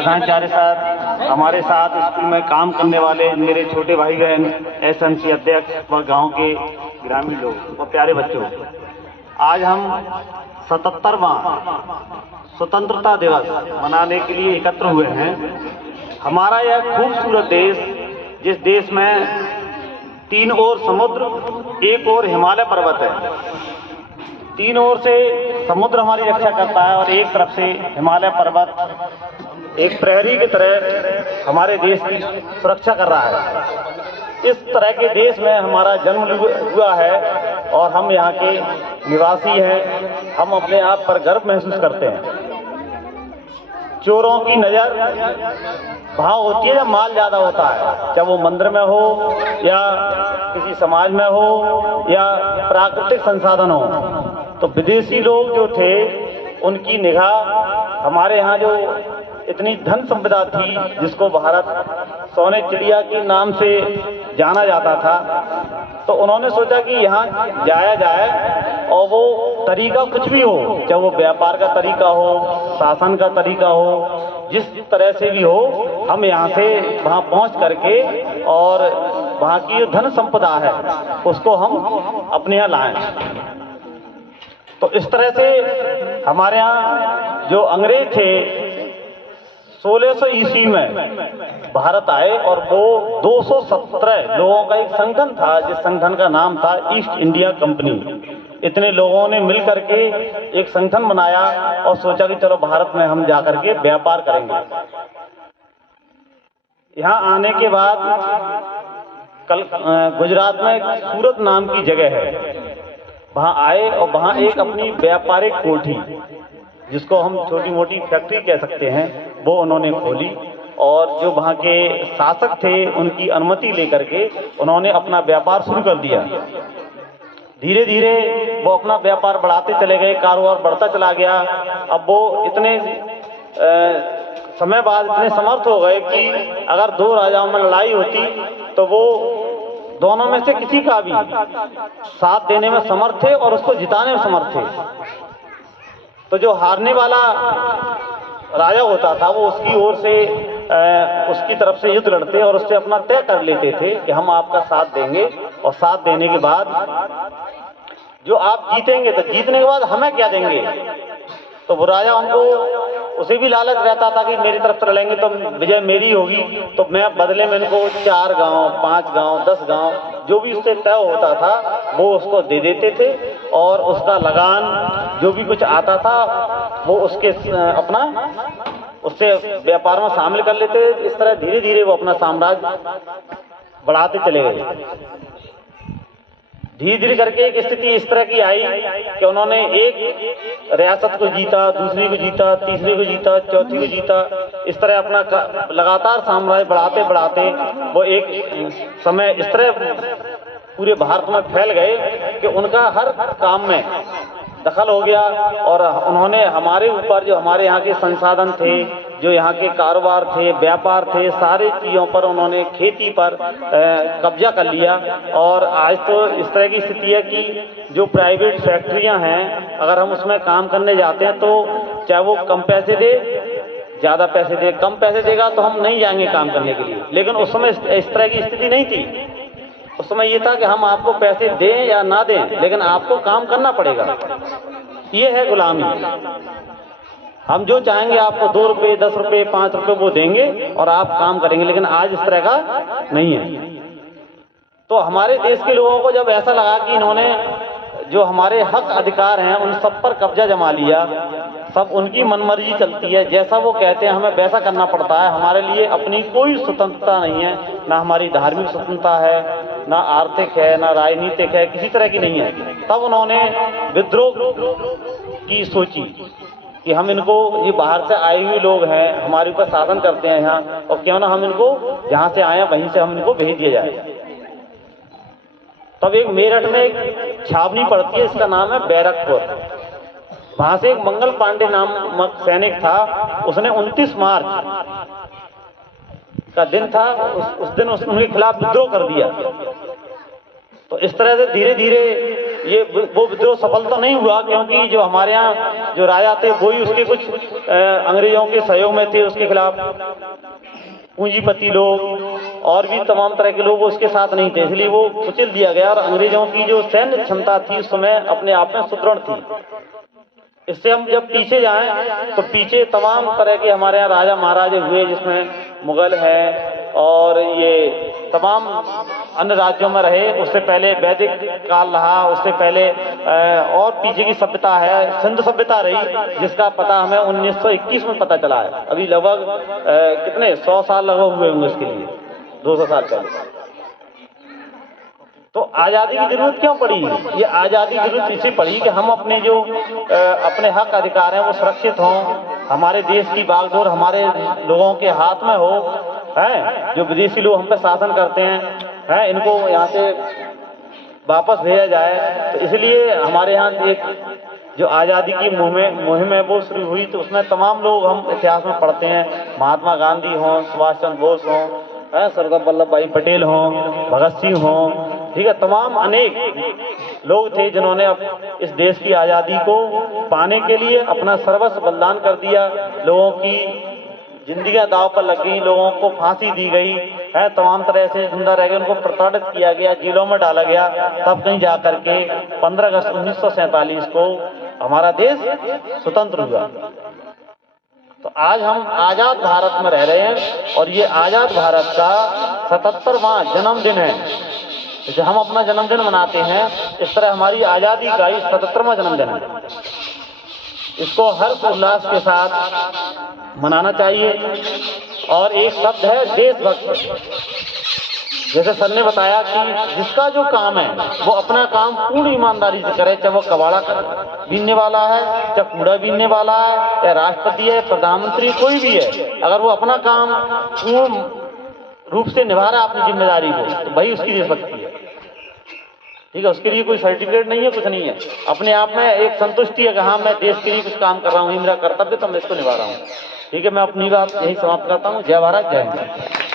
प्रधानाचार्य साहब, हमारे साथ स्कूल में काम करने वाले मेरे छोटे भाई बहन, एसएमसी अध्यक्ष व गांव के ग्रामीण लोग व प्यारे बच्चों, आज हम 77वां स्वतंत्रता दिवस मनाने के लिए एकत्र हुए हैं। हमारा यह खूबसूरत देश, जिस देश में तीन ओर समुद्र, एक ओर हिमालय पर्वत है, तीन ओर से समुद्र हमारी रक्षा करता है और एक तरफ से हिमालय पर्वत एक प्रहरी की तरह हमारे देश की सुरक्षा कर रहा है। इस तरह के देश में हमारा जन्म हुआ है और हम यहाँ के निवासी हैं। हम अपने आप पर गर्व महसूस करते हैं। चोरों की नज़र वहाँ होती है जब माल ज़्यादा होता है, चाहे वो मंदिर में हो या किसी समाज में हो या प्राकृतिक संसाधन हो। तो विदेशी लोग जो थे, उनकी निगाह हमारे यहाँ जो इतनी धन संपदा थी, जिसको भारत सोने चिड़िया के नाम से जाना जाता था, तो उन्होंने सोचा कि यहाँ जाया जाए और वो तरीका कुछ भी हो, चाहे वो व्यापार का तरीका हो, शासन का तरीका हो, जिस तरह से भी हो, हम यहाँ से वहाँ पहुँच करके और वहाँ की जो धन संपदा है उसको हम अपने यहाँ लाएं। तो इस तरह से हमारे यहाँ जो अंग्रेज थे 1600 ईस्वी में भारत आए और वो 217 लोगों का एक संगठन था, जिस संगठन का नाम था ईस्ट इंडिया कंपनी। इतने लोगों ने मिल करके एक संगठन बनाया और सोचा कि चलो भारत में हम जा करके व्यापार करेंगे। यहाँ आने के बाद कल गुजरात में सूरत नाम की जगह है, वहाँ आए और वहाँ एक अपनी व्यापारिक कोठी, जिसको हम छोटी मोटी फैक्ट्री कह सकते हैं, वो उन्होंने खोली और जो वहाँ के शासक थे उनकी अनुमति लेकर के उन्होंने अपना व्यापार शुरू कर दिया। धीरे धीरे वो अपना व्यापार बढ़ाते चले गए, कारोबार बढ़ता चला गया। अब वो इतने समय बाद इतने समर्थ हो गए कि अगर दो राजाओं में लड़ाई होती तो वो दोनों में से किसी का भी साथ देने में समर्थ थे और उसको जिताने में समर्थ थे। तो जो हारने वाला राजा होता था वो उसकी ओर से उसकी तरफ से युद्ध लड़ते और उससे अपना तय कर लेते थे कि हम आपका साथ देंगे, और साथ देने के बाद जो आप जीतेंगे तो जीतने के बाद हमें क्या देंगे। तो वो राजा उनको, उसे भी लालच रहता था कि मेरी तरफ से लड़ेंगे तो विजय मेरी होगी, तो मैं बदले में इनको 4 गांव, 5 गांव, 10 गांव, जो भी उससे तय होता था वो उसको दे देते थे और उसका लगान जो भी कुछ आता था वो उसके अपना उससे व्यापार में शामिल कर लेते। इस तरह धीरे धीरे वो अपना साम्राज्य बढ़ाते चले गए। धीरे धीरे करके एक स्थिति इस तरह की आई कि उन्होंने एक रियासत को जीता, दूसरी को जीता, तीसरी को जीता, चौथी को जीता। इस तरह अपना लगातार साम्राज्य बढ़ाते बढ़ाते वो एक समय इस तरह पूरे भारत में फैल गए कि उनका हर काम में दखल हो गया और उन्होंने हमारे ऊपर जो हमारे यहाँ के संसाधन थे, जो यहाँ के कारोबार थे, व्यापार थे, सारी चीज़ों पर उन्होंने, खेती पर कब्जा कर लिया। और आज तो इस तरह की स्थिति है कि जो प्राइवेट फैक्ट्रियाँ हैं, अगर हम उसमें काम करने जाते हैं तो चाहे वो कम पैसे दे, ज़्यादा पैसे दे, कम पैसे देगा तो हम नहीं जाएंगे काम करने के लिए। लेकिन उस समय इस तरह की स्थिति नहीं थी। उस समय ये था कि हम आपको पैसे दें या ना दें, लेकिन आपको काम करना पड़ेगा। ये है गुलामी। हम जो चाहेंगे आपको 2 रुपये, 10 रुपये, 5 रुपये वो देंगे और आप काम करेंगे, लेकिन आज इस तरह का नहीं है। तो हमारे देश के लोगों को जब ऐसा लगा कि इन्होंने जो हमारे हक अधिकार हैं उन सब पर कब्जा जमा लिया, सब उनकी मनमर्जी चलती है, जैसा वो कहते हैं हमें वैसा करना पड़ता है, हमारे लिए अपनी कोई स्वतंत्रता नहीं है, ना हमारी धार्मिक स्वतंत्रता है, ना आर्थिक है, ना राजनीतिक है, किसी तरह की नहीं है। तब उन्होंने विद्रोह की सोची कि हम इनको, ये बाहर से आए हुए लोग हैं, हमारे ऊपर शासन करते हैं यहाँ, और क्यों ना हम इनको जहाँ से आए वहीं से हम इनको भेज दिया जाए। तब एक मेरठ में एक छावनी पड़ती है, इसका नाम है बैरकपुर। वहां से एक मंगल पांडे नामक सैनिक था, उसने 29 मार्च का दिन था, उस दिन उनके खिलाफ विद्रोह कर दिया। तो इस तरह से धीरे धीरे ये वो विद्रोह सफल तो नहीं हुआ, क्योंकि जो हमारे यहाँ जो राजा थे वही उसके कुछ अंग्रेजों के सहयोग में थे, उसके खिलाफ पूंजीपति लोग और भी तमाम तरह के लोग उसके साथ नहीं थे, इसलिए वो कुचल दिया गया। और अंग्रेजों की जो सैन्य क्षमता थी उस समय अपने आप में सुदृढ़ थी। इससे हम जब पीछे जाएं तो पीछे तमाम तरह के हमारे यहाँ राजा महाराजे हुए, जिसमें मुगल हैं और ये तमाम अन्य राज्यों में रहे। उससे पहले वैदिक काल रहा, उससे पहले और पीछे की सभ्यता है, सिंधु सभ्यता रही, जिसका पता हमें 1921 में पता चला है। अभी लगभग कितने 100 साल लगभग हुए होंगे इसके लिए, 200 साल पहले। तो आज़ादी की जरूरत क्यों पड़ी? ये आज़ादी की जरूरत इसलिए पड़ी कि हम अपने जो अपने हक अधिकार हैं वो सुरक्षित हों, हमारे देश की बागडोर हमारे लोगों के हाथ में हो, है जो विदेशी लोग हम पे शासन करते हैं, इनको यहाँ से वापस भेजा जाए। तो इसलिए हमारे यहाँ एक जो आज़ादी की मुहिम है वो शुरू हुई। तो उसमें तमाम लोग हम इतिहास में पढ़ते हैं, महात्मा गांधी हों, सुभाष चंद्र बोस हों, सरदार वल्लभ भाई पटेल हों, भगत सिंह हों, ठीक है, तमाम अनेक लोग थे जिन्होंने इस देश की आज़ादी को पाने के लिए अपना सर्वस्व बलिदान कर दिया। लोगों की जिंदगियां दांव पर लग गई, लोगों को फांसी दी गई है, तमाम तरह से जिंदा रह गए, उनको प्रताड़ित किया गया, जेलों में डाला गया। तब कहीं जा करके 15 अगस्त 1947 को हमारा देश स्वतंत्र हुआ। तो आज हम आज़ाद भारत में रह रहे हैं और ये आज़ाद भारत का 77वां जन्मदिन है। जैसे हम अपना जन्मदिन मनाते हैं, इस तरह हमारी आज़ादी का ही 77वां जन्मदिन है। इसको हर्ष उल्लास के साथ मनाना चाहिए। और एक शब्द है देशभक्त। जैसे सर ने बताया कि जिसका जो काम है वो अपना काम पूरी ईमानदारी से करे, चाहे वो कबाड़ा बीनने वाला है, चाहे कूड़ा बीनने वाला है, या राष्ट्रपति है, प्रधानमंत्री, कोई भी है, अगर वो अपना काम पूर्ण रूप से निभा रहा है अपनी जिम्मेदारी को, तो वही उसकी देशभक्ति है। ठीक है, उसके लिए कोई सर्टिफिकेट नहीं है, कुछ नहीं है, अपने आप में एक संतुष्टि है कि हाँ मैं देश के लिए कुछ काम कर रहा हूँ, ये मेरा कर्तव्य, तो मैं इसको निभा रहा हूँ। ठीक है, मैं अपनी बात यही समाप्त करता हूँ। जय भारत, जय हिंद।